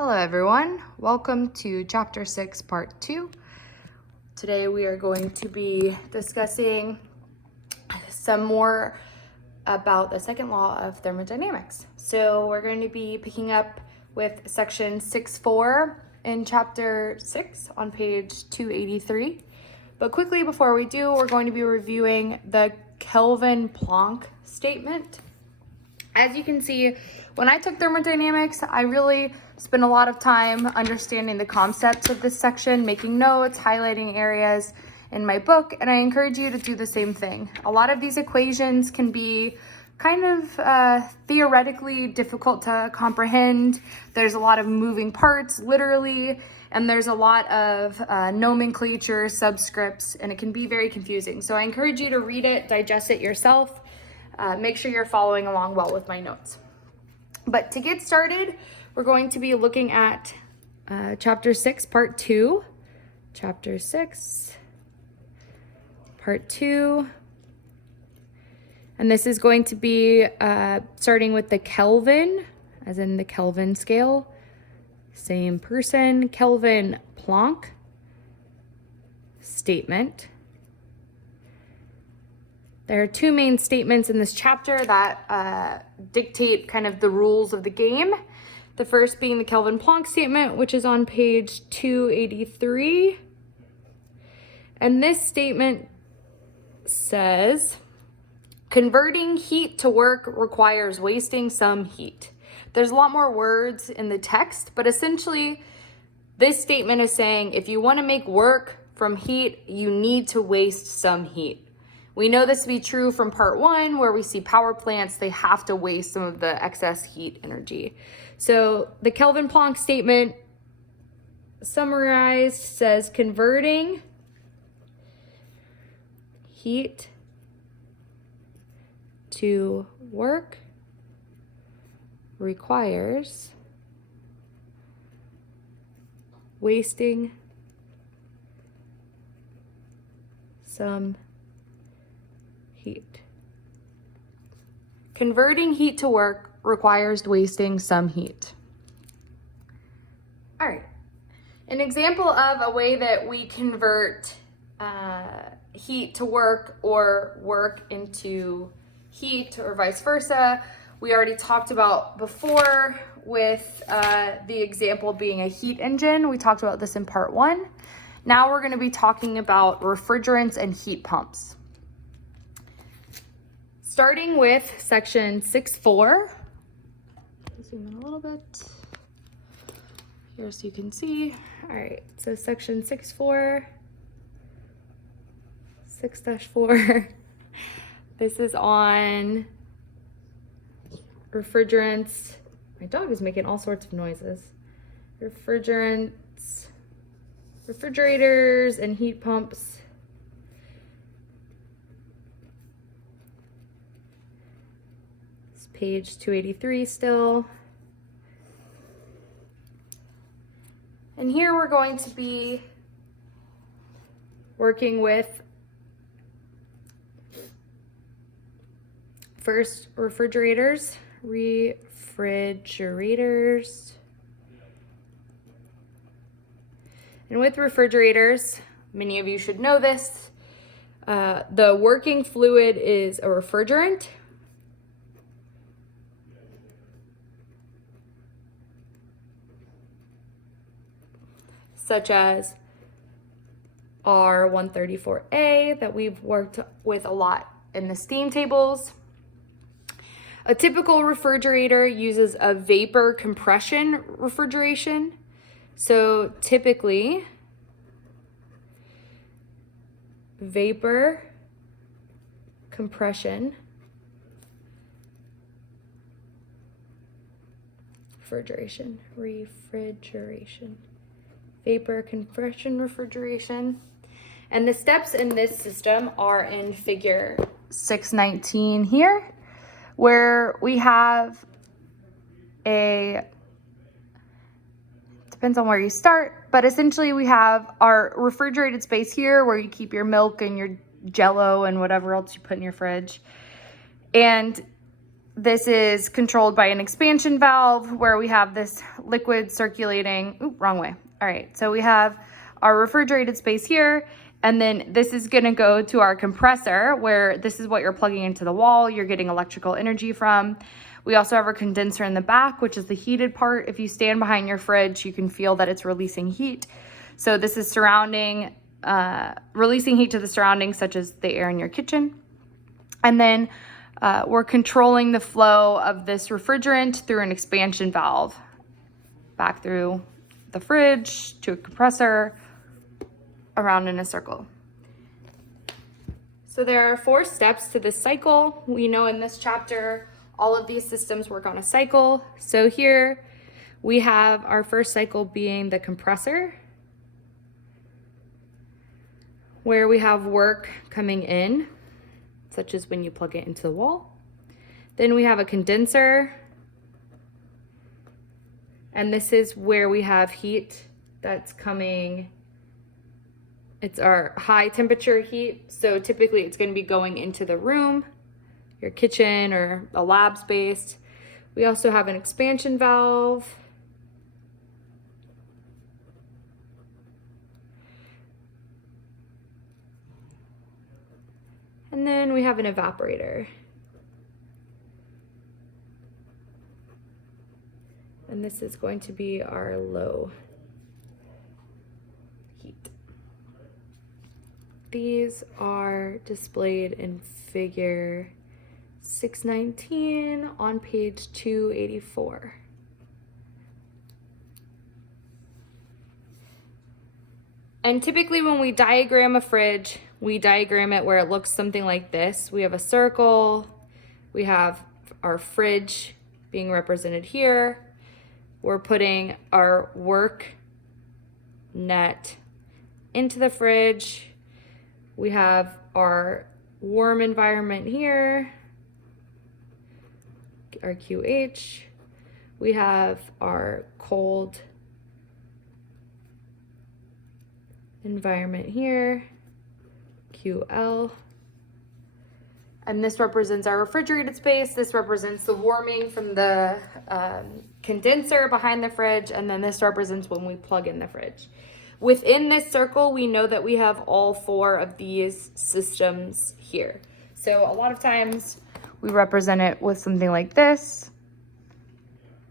Hello everyone, welcome to chapter 6 part 2. Today we are going to be discussing some more about the second law of thermodynamics. So we're going to be picking up with section 6.4 in chapter 6 on page 283. But quickly before we do, we're going to be reviewing the Kelvin-Planck statement. As you can see, when I took thermodynamics, I really spent a lot of time understanding the concepts of this section, making notes, highlighting areas in my book, and I encourage you to do the same thing. A lot of these equations can be kind of theoretically difficult to comprehend. There's a lot of moving parts, literally, and there's a lot of nomenclature, subscripts, and it can be very confusing. So I encourage you to read it, digest it yourself. Make sure you're following along well with my notes. But to get started, we're going to be looking at chapter 6, part 2. Chapter 6, part 2. And this is going to be starting with the Kelvin, as in the Kelvin scale. Same person, Kelvin-Planck statement. There are two main statements in this chapter that dictate kind of the rules of the game. The first being the Kelvin-Planck statement, which is on page 283. And this statement says, converting heat to work requires wasting some heat. There's a lot more words in the text, but essentially this statement is saying if you want to make work from heat, you need to waste some heat. We know this to be true from part 1, where we see power plants, they have to waste some of the excess heat energy. So the Kelvin-Planck statement summarized says converting heat to work requires wasting some heat. Converting heat to work requires wasting some heat. All right. An example of a way that we convert heat to work or work into heat or vice versa, we already talked about before with the example being a heat engine. We talked about this in part 1. Now we're going to be talking about refrigerants and heat pumps. Starting with section 6.4, zoom in a little bit here so you can see. All right, so section 6.4, 6-4, this is on refrigerants. My dog is making all sorts of noises. Refrigerants, refrigerators, and heat pumps. Page 283 still. And here we're going to be working with first refrigerators. And with refrigerators, many of you should know this, the working fluid is a refrigerant. Such as R134A that we've worked with a lot in the steam tables. A typical refrigerator uses a vapor compression refrigeration. So typically, vapor compression refrigeration. Vapor compression refrigeration. And the steps in this system are in figure 619 here, where we have depends on where you start, but essentially we have our refrigerated space here where you keep your milk and your Jell-O and whatever else you put in your fridge. And This is controlled by an expansion valve where we have this liquid circulating. Ooh, wrong way. All right, so we have our refrigerated space here, and then this is gonna go to our compressor where this is what you're plugging into the wall, you're getting electrical energy from. We also have our condenser in the back, which is the heated part. If you stand behind your fridge, you can feel that it's releasing heat. So this is releasing heat to the surroundings, such as the air in your kitchen. And then we're controlling the flow of this refrigerant through an expansion valve, back through the fridge to a compressor, around in a circle. So there are 4 steps to this cycle. We know in this chapter, all of these systems work on a cycle. So here we have our first cycle being the compressor, where we have work coming in, such as when you plug it into the wall. Then we have a condenser, and this is where we have heat that's coming. It's our high temperature heat, so typically it's going to be going into the room, your kitchen, or a lab space. We also have an expansion valve. And then we have an evaporator. And this is going to be our low heat. These are displayed in figure 619 on page 284. And typically when we diagram a fridge, we diagram it where it looks something like this. We have a circle, we have our fridge being represented here. We're putting our work net into the fridge. We have our warm environment here, our QH. We have our cold environment here, QL. And this represents our refrigerated space. This represents the warming from the condenser behind the fridge. And then this represents when we plug in the fridge. Within this circle, we know that we have all 4 of these systems here. So a lot of times we represent it with something like this.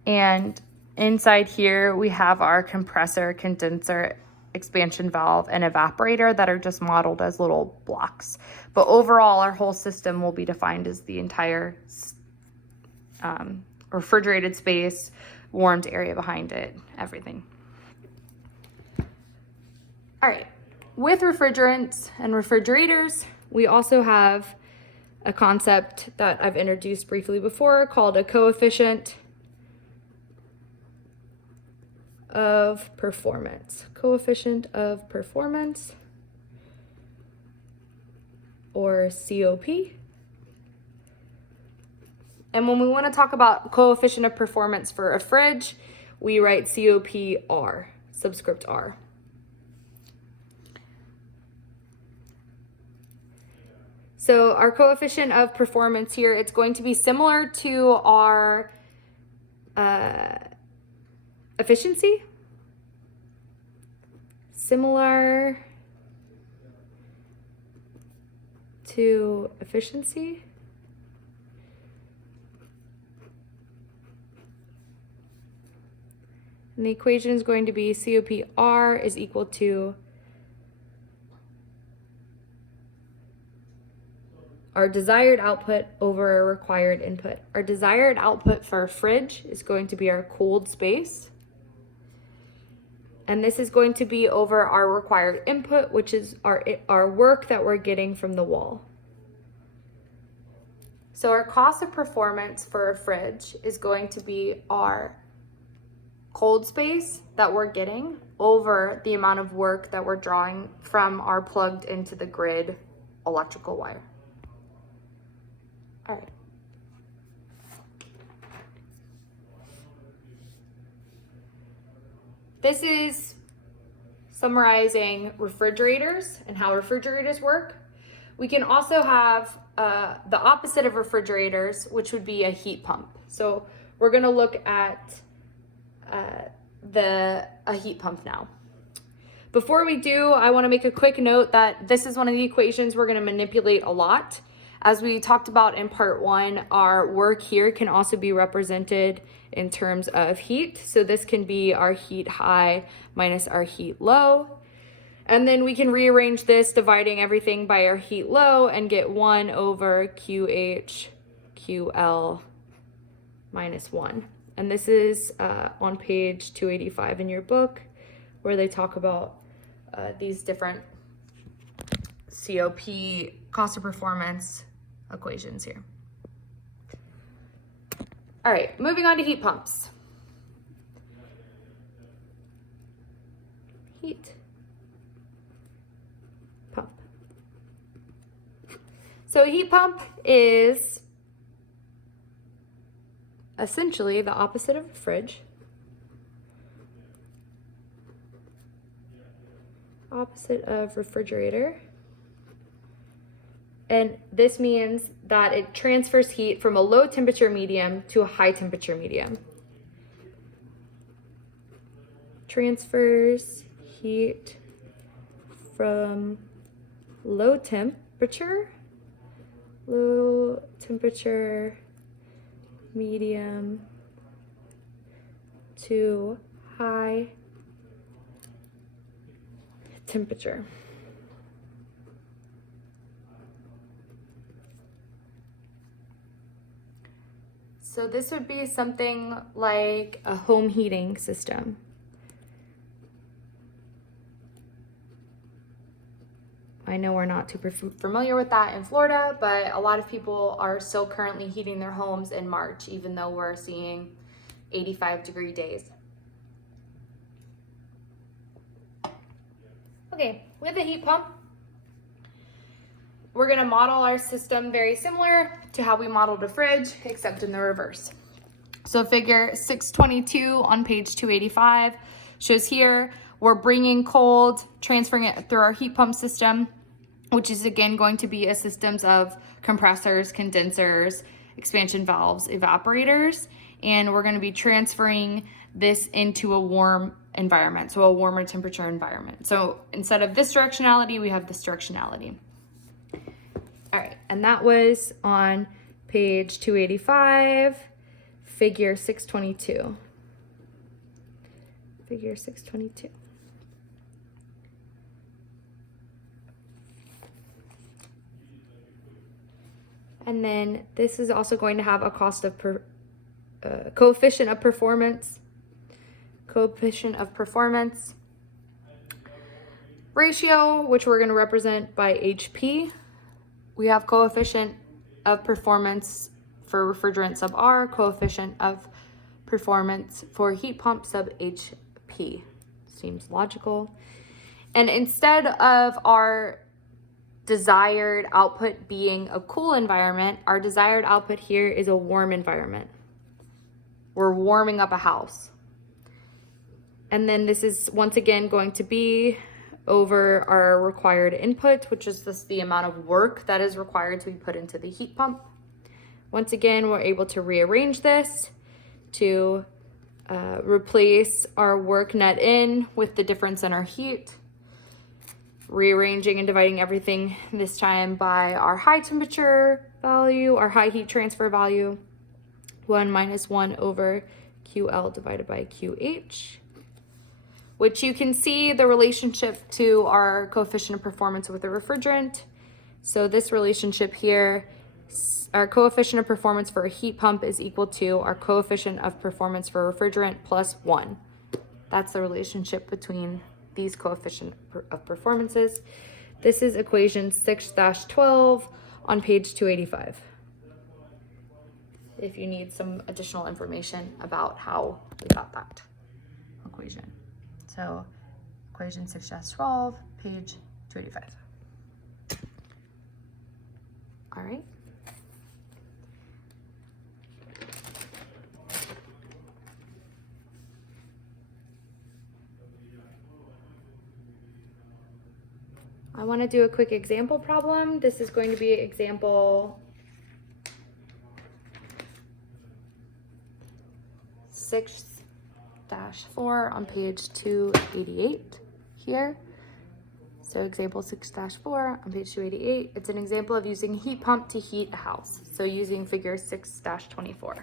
And inside here, we have our compressor, condenser, expansion valve, and evaporator that are just modeled as little blocks. But overall, our whole system will be defined as the entire refrigerated space, warmed area behind it, everything. All right, with refrigerants and refrigerators, we also have a concept that I've introduced briefly before called a coefficient of performance. Coefficient of performance, or COP. And when we want to talk about coefficient of performance for a fridge, we write COPR, subscript R. So our coefficient of performance here, it's going to be similar to our efficiency. Similar to efficiency. And the equation is going to be COPR is equal to our desired output over our required input. Our desired output for a fridge is going to be our cooled space. And this is going to be over our required input, which is our work that we're getting from the wall. So our cost of performance for a fridge is going to be our cold space that we're getting over the amount of work that we're drawing from our plugged into the grid electrical wire. All right. This is summarizing refrigerators and how refrigerators work. We can also have the opposite of refrigerators, which would be a heat pump. So we're going to look at a heat pump now. Before we do, I want to make a quick note that this is one of the equations we're going to manipulate a lot. As we talked about in part 1, our work here can also be represented in terms of heat. So this can be our heat high minus our heat low. And then we can rearrange this, dividing everything by our heat low, and get 1 over QH QL minus 1. And this is on page 285 in your book, where they talk about these different COP, cost of performance equations here. All right, moving on to heat pumps. Heat pump. So a heat pump is essentially the opposite of a fridge. Opposite of refrigerator. And this means that it transfers heat from a low temperature medium to a high temperature medium. Transfers heat from low temperature, medium to high temperature. So this would be something like a home heating system. I know we're not too familiar with that in Florida, but a lot of people are still currently heating their homes in March, even though we're seeing 85-degree days. Okay, with a heat pump, we're gonna model our system very similar to how we modeled a fridge, except in the reverse. So figure 622 on page 285 shows here, we're bringing cold, transferring it through our heat pump system, which is again going to be a systems of compressors, condensers, expansion valves, evaporators, and we're gonna be transferring this into a warm environment, so a warmer temperature environment. So instead of this directionality, we have this directionality. All right, and that was on page 285, figure 622. Figure 622. And then this is also going to have a cost of coefficient of performance. Coefficient of performance ratio, which we're going to represent by HP. We have coefficient of performance for refrigerant sub R, coefficient of performance for heat pump sub HP. Seems logical. And instead of our desired output being a cool environment, our desired output here is a warm environment. We're warming up a house. And then this is once again going to be over our required input, which is just the amount of work that is required to be put into the heat pump. Once again, we're able to rearrange this to replace our work net in with the difference in our heat, rearranging and dividing everything this time by our high temperature value, our high heat transfer value, 1 minus 1 over QL divided by QH, which you can see the relationship to our coefficient of performance with the refrigerant. So this relationship here, our coefficient of performance for a heat pump is equal to our coefficient of performance for refrigerant plus 1. That's the relationship between these coefficient of performances. This is equation 6-12 on page 285. If you need some additional information about how we got that equation. So equation 6-12, page 285. All right. I want to do a quick example problem. This is going to be example 6-4 on page 288 here. So example 6-4 on page 288. It's an example of using a heat pump to heat a house. So using figure 6-24. All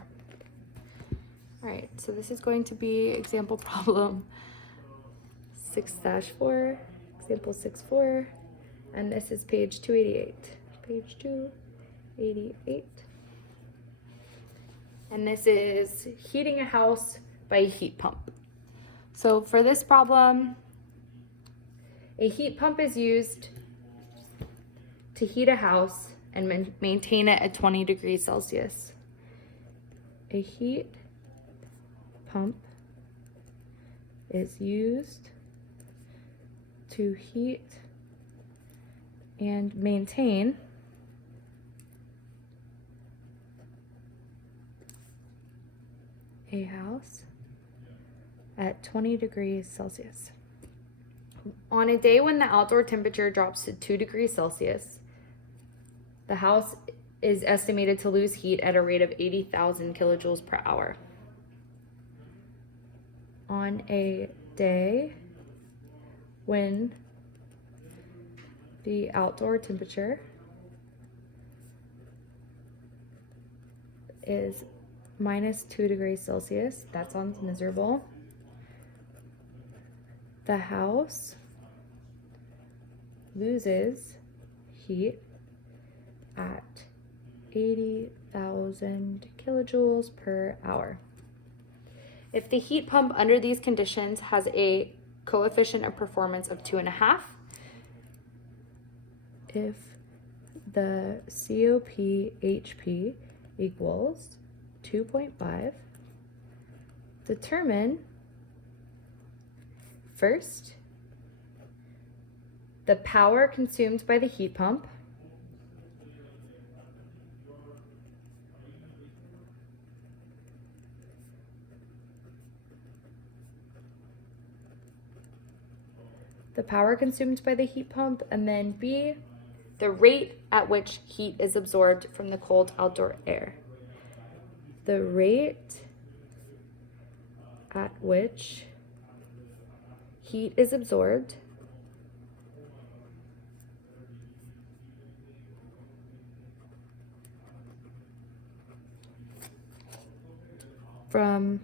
right, so this is going to be example problem 6-4, example 6-4, and this is page 288. Page 288. And this is heating a house by a heat pump. So for this problem, a heat pump is used to heat a house and maintain it at 20 degrees Celsius. A heat pump is used to heat and maintain a house at 20 degrees Celsius. On a day when the outdoor temperature drops to 2 degrees Celsius, the house is estimated to lose heat at a rate of 80,000 kilojoules per hour. On a day when the outdoor temperature is -2 degrees Celsius, that sounds miserable. The house loses heat at 80,000 kilojoules per hour. If the heat pump under these conditions has a coefficient of performance of 2.5, if the COP-HP equals 2.5, determine first the power consumed by the heat pump, and then B, the rate at which heat is absorbed from the cold outdoor air. The rate at which heat is absorbed from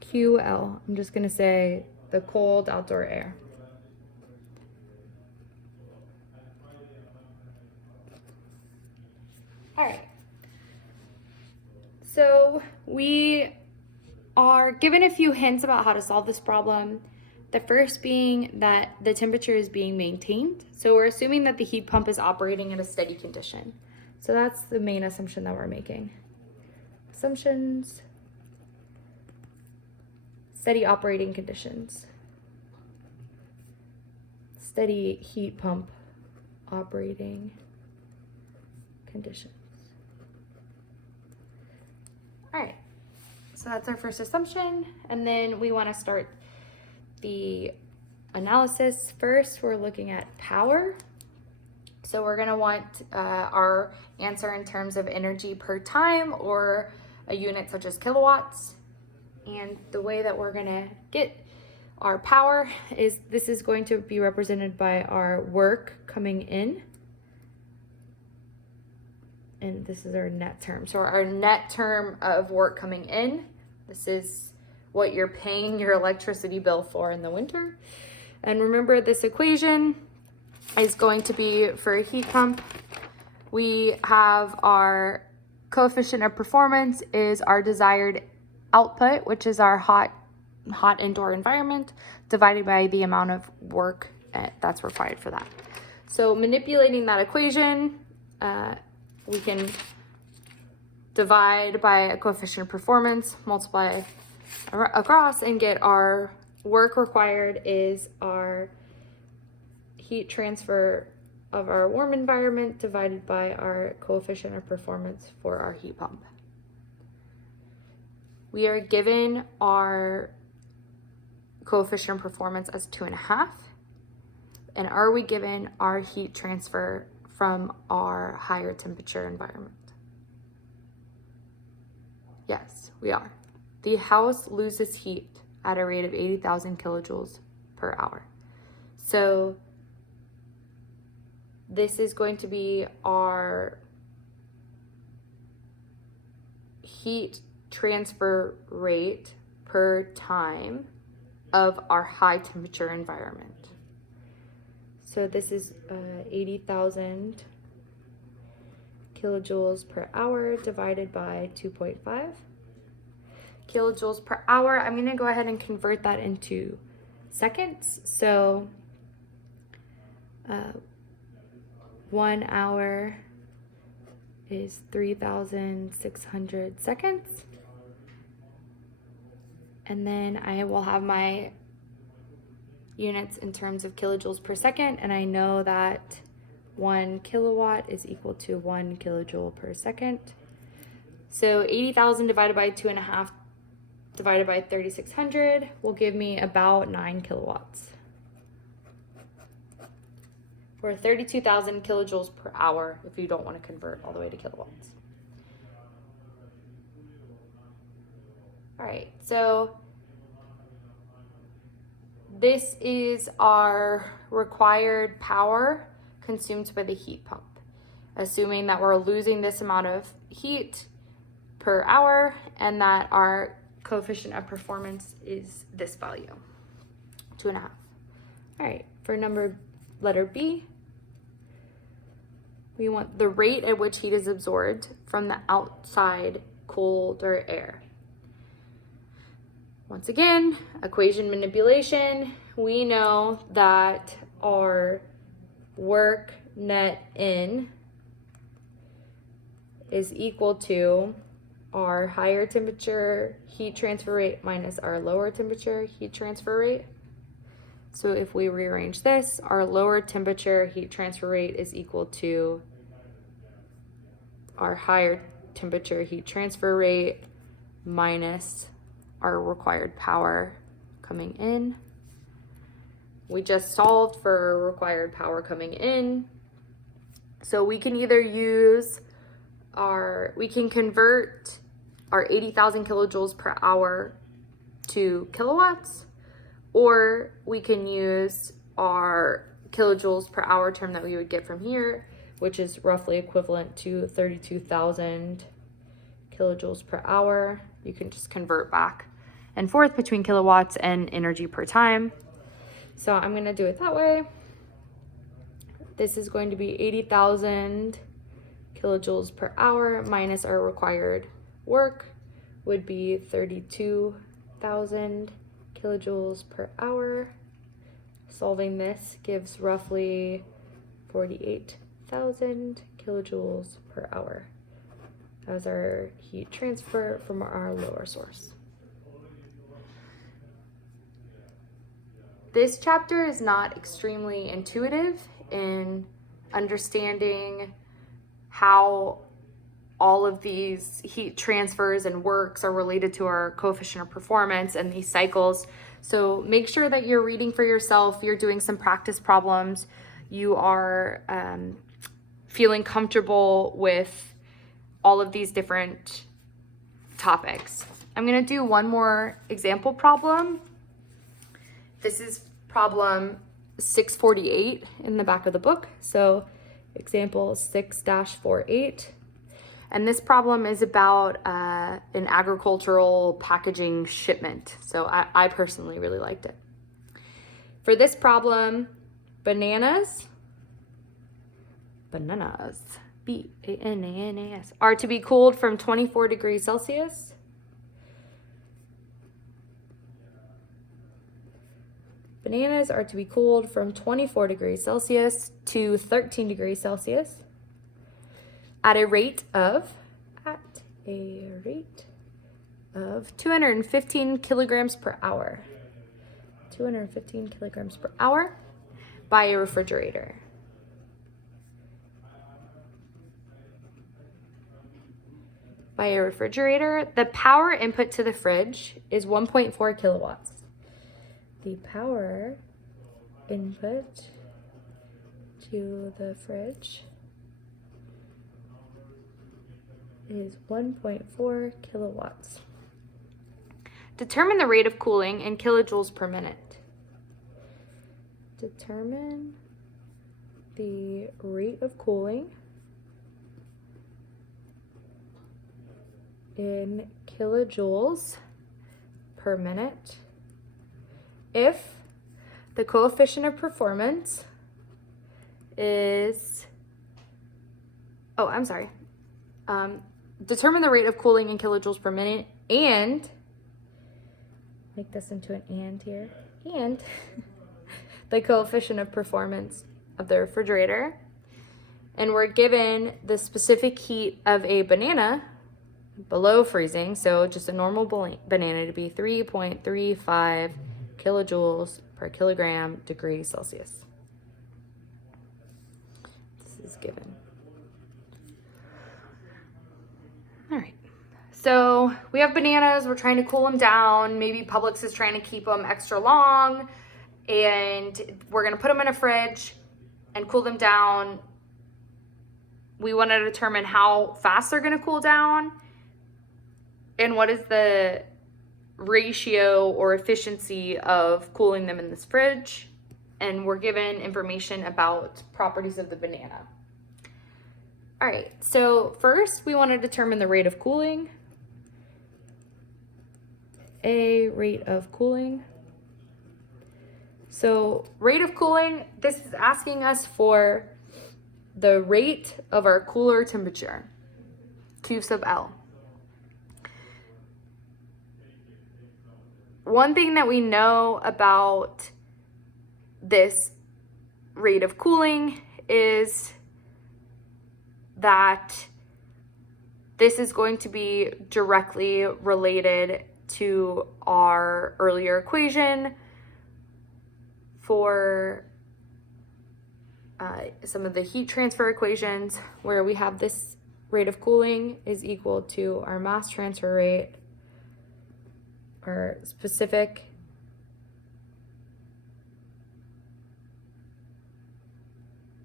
QL. I'm just going to say the cold outdoor air. All right. So we are given a few hints about how to solve this problem. The first being that the temperature is being maintained. So we're assuming that the heat pump is operating in a steady condition. So that's the main assumption that we're making. Assumptions, steady operating conditions. Steady heat pump operating conditions. All right, so that's our first assumption, and then we want to start the analysis. First, we're looking at power. So we're going to want our answer in terms of energy per time, or a unit such as kilowatts. And the way that we're going to get our power is this is going to be represented by our work coming in. And this is our net term. So our net term of work coming in, this is what you're paying your electricity bill for in the winter. And remember, this equation is going to be for a heat pump. We have our coefficient of performance is our desired output, which is our hot indoor environment, divided by the amount of work that's required for that. So manipulating that equation, we can divide by a coefficient of performance, multiply across, and get our work required is our heat transfer of our warm environment divided by our coefficient of performance for our heat pump. We are given our coefficient of performance as 2.5, And are we given our heat transfer from our higher temperature environment? Yes, we are. The house loses heat at a rate of 80,000 kilojoules per hour. So this is going to be our heat transfer rate per time of our high temperature environment. So this is 80,000 kilojoules per hour divided by 2.5 kilojoules per hour. I'm going to go ahead and convert that into seconds. So 1 hour is 3,600 seconds. And then I will have my units in terms of kilojoules per second, and I know that 1 kilowatt is equal to 1 kilojoule per second. So 80,000 divided by 2.5 divided by 3,600 will give me about 9 kilowatts. Or 32,000 kilojoules per hour if you don't want to convert all the way to kilowatts. All right, so this is our required power consumed by the heat pump, assuming that we're losing this amount of heat per hour and that our coefficient of performance is this value, 2.5. All right, for letter B, we want the rate at which heat is absorbed from the outside colder air. Once again, equation manipulation. We know that our work net in is equal to our higher temperature heat transfer rate minus our lower temperature heat transfer rate. So if we rearrange this, our lower temperature heat transfer rate is equal to our higher temperature heat transfer rate minus our required power coming in. We just solved for required power coming in. So we can either use we can convert our 80,000 kilojoules per hour to kilowatts, or we can use our kilojoules per hour term that we would get from here, which is roughly equivalent to 32,000 kilojoules per hour. You can just convert back and forth between kilowatts and energy per time. So I'm going to do it that way. This is going to be 80,000 kilojoules per hour minus our required work would be 32,000 kilojoules per hour. Solving this gives roughly 48,000 kilojoules per hour as our heat transfer from our lower source. This chapter is not extremely intuitive in understanding how all of these heat transfers and works are related to our coefficient of performance and these cycles. So make sure that you're reading for yourself, you're doing some practice problems, you are feeling comfortable with all of these different topics. I'm going to do one more example problem. This is problem 648 in the back of the book. So example 6-48. And this problem is about an agricultural packaging shipment. So I personally really liked it. For this problem, bananas, B-A-N-A-N-A-S, are to be cooled from 24 degrees Celsius Bananas are to be cooled from 24 degrees Celsius to 13 degrees Celsius at a rate of 215 kilograms per hour. 215 kilograms per hour by a refrigerator. By a refrigerator, the power input to the fridge is 1.4 kilowatts. The power input to the fridge is 1.4 kilowatts. Determine the rate of cooling in kilojoules per minute. Determine the rate of cooling in kilojoules per minute if the coefficient of performance is, determine the rate of cooling in kilojoules per minute and, make this into an and here, and the coefficient of performance of the refrigerator. And we're given the specific heat of a banana below freezing, so just a normal banana, to be 3.35 kilojoules per kilogram degree Celsius. This is given. All right. So we have bananas, we're trying to cool them down. Maybe Publix is trying to keep them extra long, and we're gonna put them in a fridge and cool them down. We wanna determine how fast they're gonna cool down and what is the ratio or efficiency of cooling them in this fridge. And we're given information about properties of the banana. All right, so first we want to determine the rate of cooling. Rate of cooling. So rate of cooling, this is asking us for the rate of our cooler temperature, Q sub L. One thing that we know about this rate of cooling is that this is going to be directly related to our earlier equation for some of the heat transfer equations, where we have this rate of cooling is equal to our mass transfer rate, our specific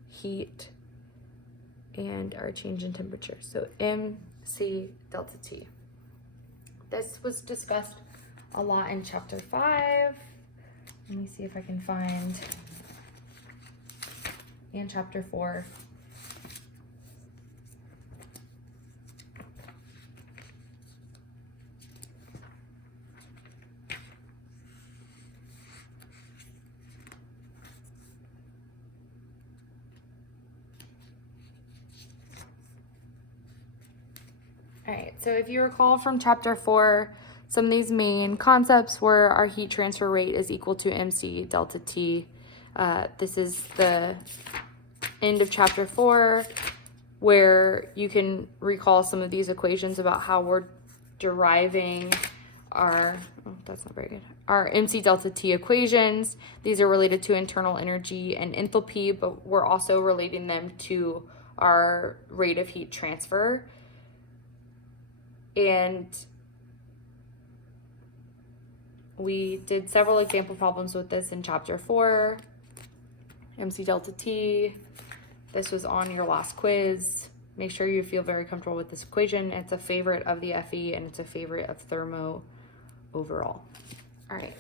heat, and our change in temperature. So MC delta T. This was discussed a lot in chapter 5. Let me see if I can find, and chapter 4. All right, so if you recall from chapter 4, some of these main concepts were our heat transfer rate is equal to MC delta T. This is the end of chapter 4, where you can recall some of these equations about how we're deriving our, that's not very good, our MC delta T equations. These are related to internal energy and enthalpy, but we're also relating them to our rate of heat transfer. And we did several example problems with this in chapter 4. MC delta T. This was on your last quiz. Make sure you feel very comfortable with this equation. It's a favorite of the FE, and it's a favorite of thermo overall. All right,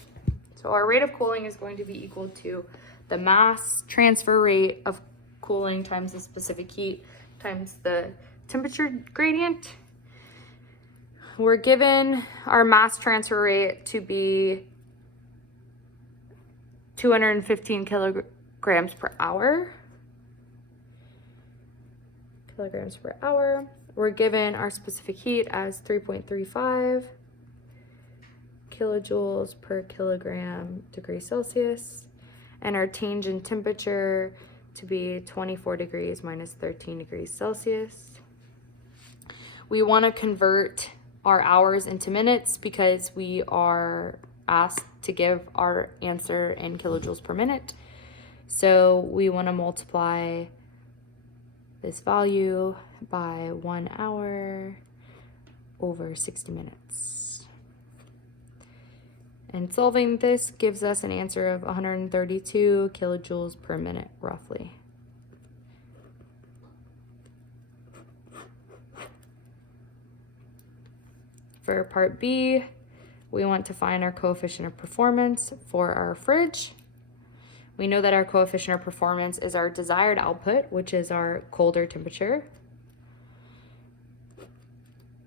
so our rate of cooling is going to be equal to the mass transfer rate of cooling times the specific heat times the temperature gradient. We're given our mass transfer rate to be 215 kilograms per hour. Kilograms per hour. We're given our specific heat as 3.35 kilojoules per kilogram degree Celsius, and our change in temperature to be 24 degrees minus 13 degrees Celsius. We want to convert our hours into minutes because we are asked to give our answer in kilojoules per minute. So we want to multiply this value by 1 hour over 60 minutes. And solving this gives us an answer of 132 kilojoules per minute, roughly. For part B, we want to find our coefficient of performance for our fridge. We know that our coefficient of performance is our desired output, which is our colder temperature,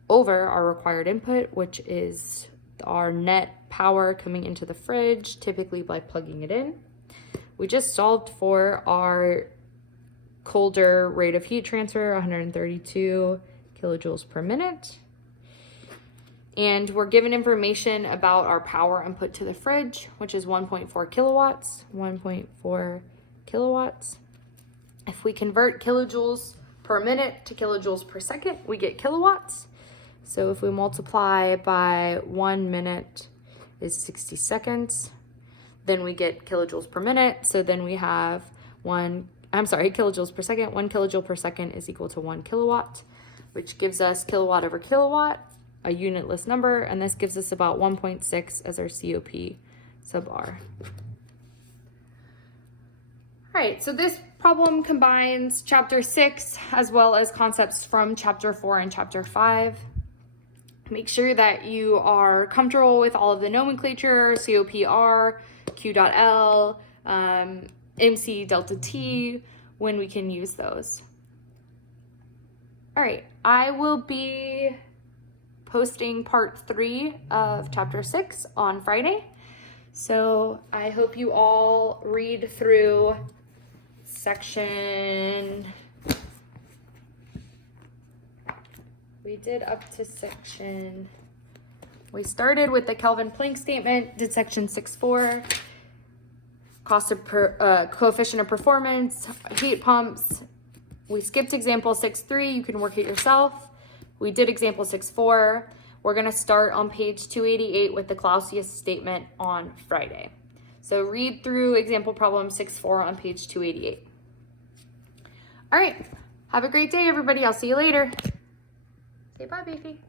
over our required input, which is our net power coming into the fridge, typically by plugging it in. We just solved for our colder rate of heat transfer, 132 kilojoules per minute. And we're given information about our power input to the fridge, which is 1.4 kilowatts, 1.4 kilowatts. If we convert kilojoules per minute to kilojoules per second, we get kilowatts. So if we multiply by 1 minute is 60 seconds, then we get kilojoules per minute. So then we have kilojoules per second. 1 kilojoule per second is equal to 1 kilowatt, which gives us kilowatt over kilowatt, a unitless number, and this gives us about 1.6 as our COP sub R. All right, so this problem combines chapter 6 as well as concepts from chapter 4 and chapter 5. Make sure that you are comfortable with all of the nomenclature, COPR, Q.L, MC delta T, when we can use those. All right, I will be posting part 3 of chapter 6 on Friday. So I hope you all read through section, we did up to section, we started with the Kelvin-Planck statement, did section 6.4, coefficient of performance, heat pumps. We skipped example 6.3, you can work it yourself. We did example 6.4. We're gonna start on page 288 with the Clausius statement on Friday. So read through example problem 6.4 on page 288. All right, have a great day, everybody. I'll see you later. Say bye, baby.